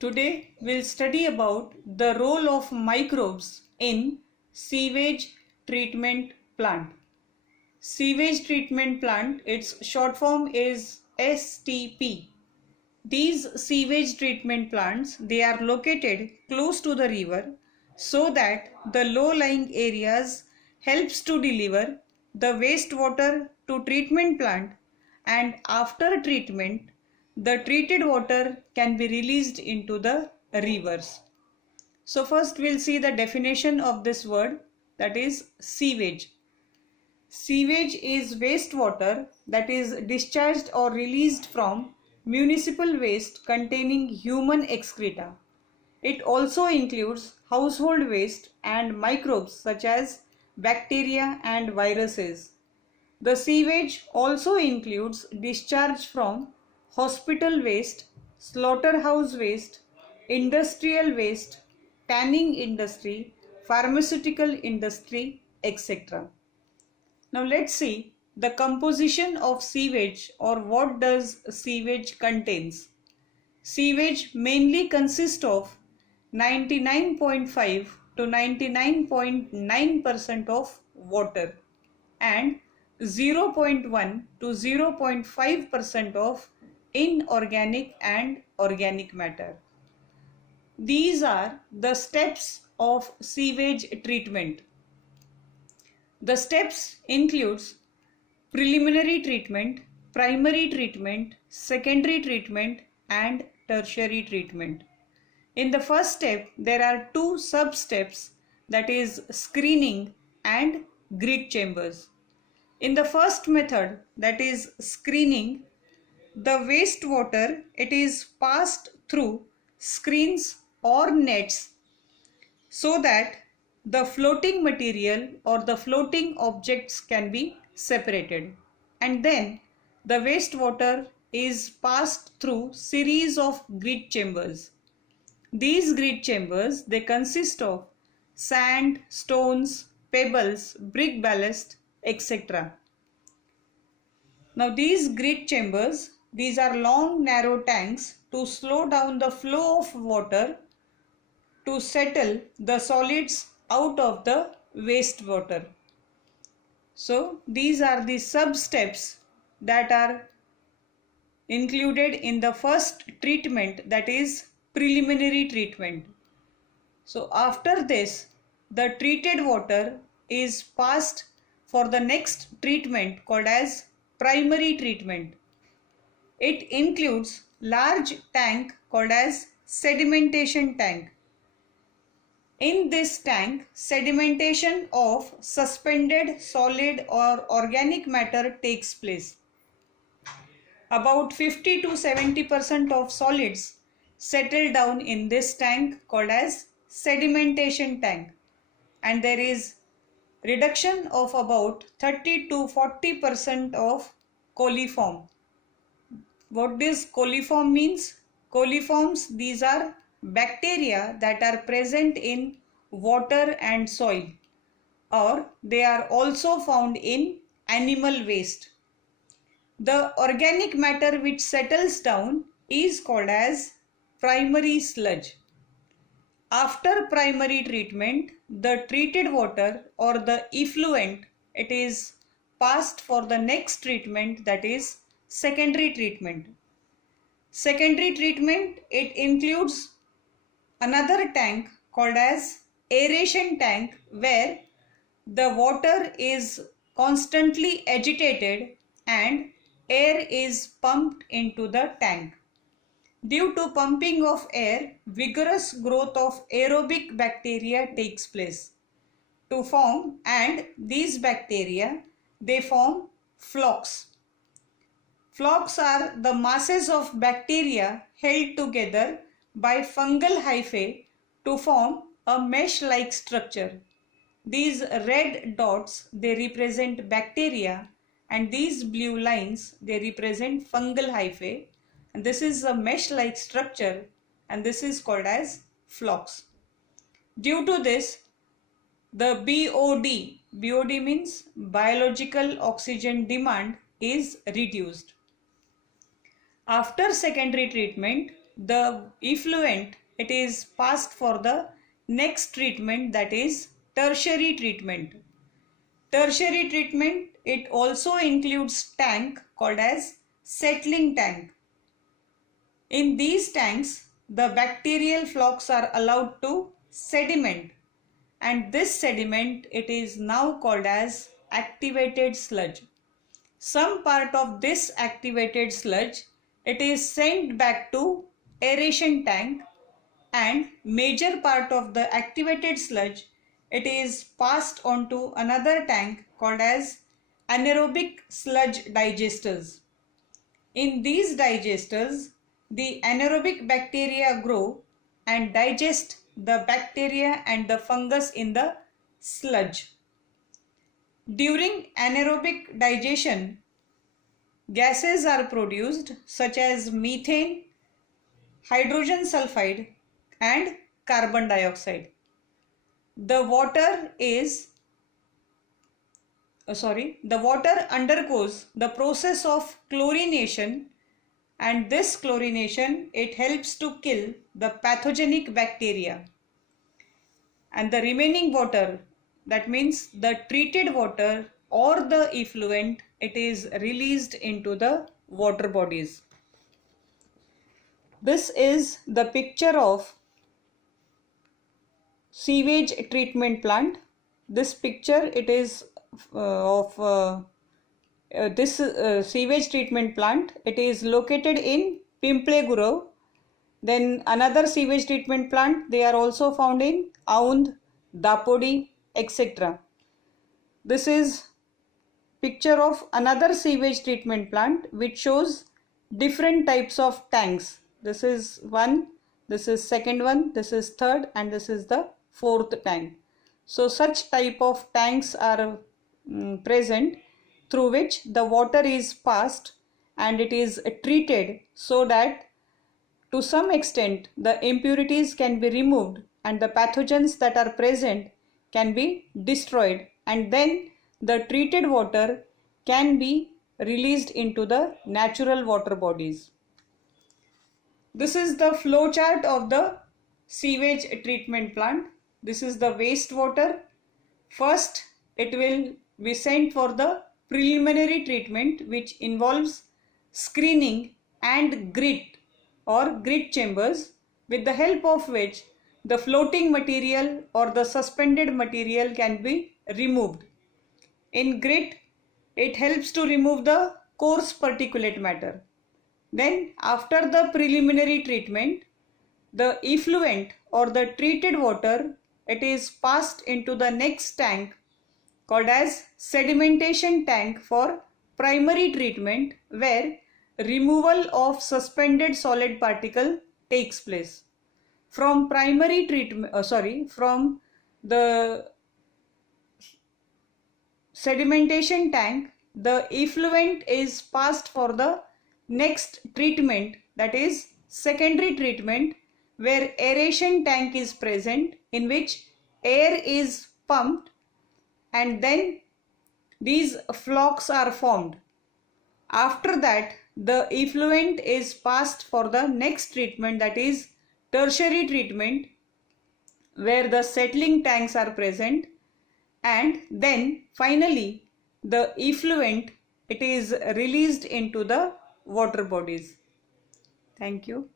Today we'll study about the role of microbes in sewage treatment plant. Sewage treatment plant, its short form is STP. These sewage treatment plants, they are located close to the river so that the low-lying areas helps to deliver the wastewater to treatment plant, and after treatment the treated water can be released into the rivers. So first we'll see the definition of this word, that is sewage. Sewage is wastewater that is discharged or released from municipal waste containing human excreta. It also includes household waste and microbes such as bacteria and viruses. The sewage also includes discharge from hospital waste, slaughterhouse waste, industrial waste, tanning industry, pharmaceutical industry, etc. Now let's see the composition of sewage, or what does sewage contains. Sewage mainly consists of 99.5 to 99.9% of water and 0.1 to 0.5% of inorganic and organic matter. These are the steps of sewage treatment. The steps includes preliminary treatment, primary treatment, secondary treatment and tertiary treatment. In the first step, there are two sub-steps, that is screening and grit chambers. In the first method, that is screening, the wastewater, it is passed through screens or nets so that the floating material or the floating objects can be separated, and then the wastewater is passed through series of grit chambers. These grit chambers, they consist of sand, stones, pebbles, brick ballast, etc. Now these grit chambers, these are long narrow tanks to slow down the flow of water to settle the solids out of the wastewater. So these are the sub steps that are included in the first treatment, that is preliminary treatment. So after this, the treated water is passed for the next treatment called as primary treatment. It includes large tank called as sedimentation tank. In this tank, sedimentation of suspended solid or organic matter takes place. About 50 to 70% of solids settle down in this tank called as sedimentation tank, and there is reduction of about 30 to 40% of coliform. What does coliform means? Coliforms, these are bacteria that are present in water and soil, or they are also found in animal waste. The organic matter which settles down is called as primary sludge. After primary treatment, the treated water or the effluent, it is passed for the next treatment, that is secondary treatment. Secondary treatment, it includes another tank called as aeration tank, where the water is constantly agitated and air is pumped into the tank. Due to pumping of air, vigorous growth of aerobic bacteria takes place to form, and these bacteria, they form flocs. Flocs are the masses of bacteria held together by fungal hyphae to form a mesh-like structure. These red dots, they represent bacteria, and these blue lines, they represent fungal hyphae, and this is a mesh-like structure, and this is called as flocs. Due to this, the BOD means biological oxygen demand, is reduced. After secondary treatment, the effluent, it is passed for the next treatment, that is tertiary treatment. Tertiary treatment, it also includes tank called as settling tank. In these tanks, the bacterial flocks are allowed to sediment, and this sediment, it is now called as activated sludge. Some part of this activated sludge, it is sent back to aeration tank, and major part of the activated sludge, it is passed on to another tank called as anaerobic sludge digesters. In these digesters, the anaerobic bacteria grow and digest the bacteria and the fungus in the sludge. During anaerobic digestion, gases are produced such as methane, hydrogen sulfide and carbon dioxide. The water undergoes the process of chlorination, and this chlorination, it helps to kill the pathogenic bacteria, and the remaining water, that means the treated water or the effluent, it is released into the water bodies. This is the picture of sewage treatment plant. This picture, it is of this sewage treatment plant. It is located in Pimpleguru. Then another sewage treatment plant, they are also found in Aund, Dapodi, etc. This is picture of another sewage treatment plant which shows different types of tanks. This is one, this is second one, this is third, and this is the fourth tank. So such type of tanks are present through which the water is passed and it is treated so that to some extent the impurities can be removed and the pathogens that are present can be destroyed, and then the treated water can be released into the natural water bodies. This is the flow chart of the sewage treatment plant. This is the wastewater. First, it will be sent for the preliminary treatment, which involves screening and grit or grit chambers, with the help of which the floating material or the suspended material can be removed. In grit, it helps to remove the coarse particulate matter. Then after the preliminary treatment, the effluent or the treated water, it is passed into the next tank called as sedimentation tank for primary treatment, where removal of suspended solid particle takes place. From primary treatment, from the sedimentation tank, the effluent is passed for the next treatment, that is secondary treatment, where aeration tank is present in which air is pumped and then these flocks are formed. After that, the effluent is passed for the next treatment, that is tertiary treatment, where the settling tanks are present, and then finally the effluent, it is released into the water bodies. Thank you.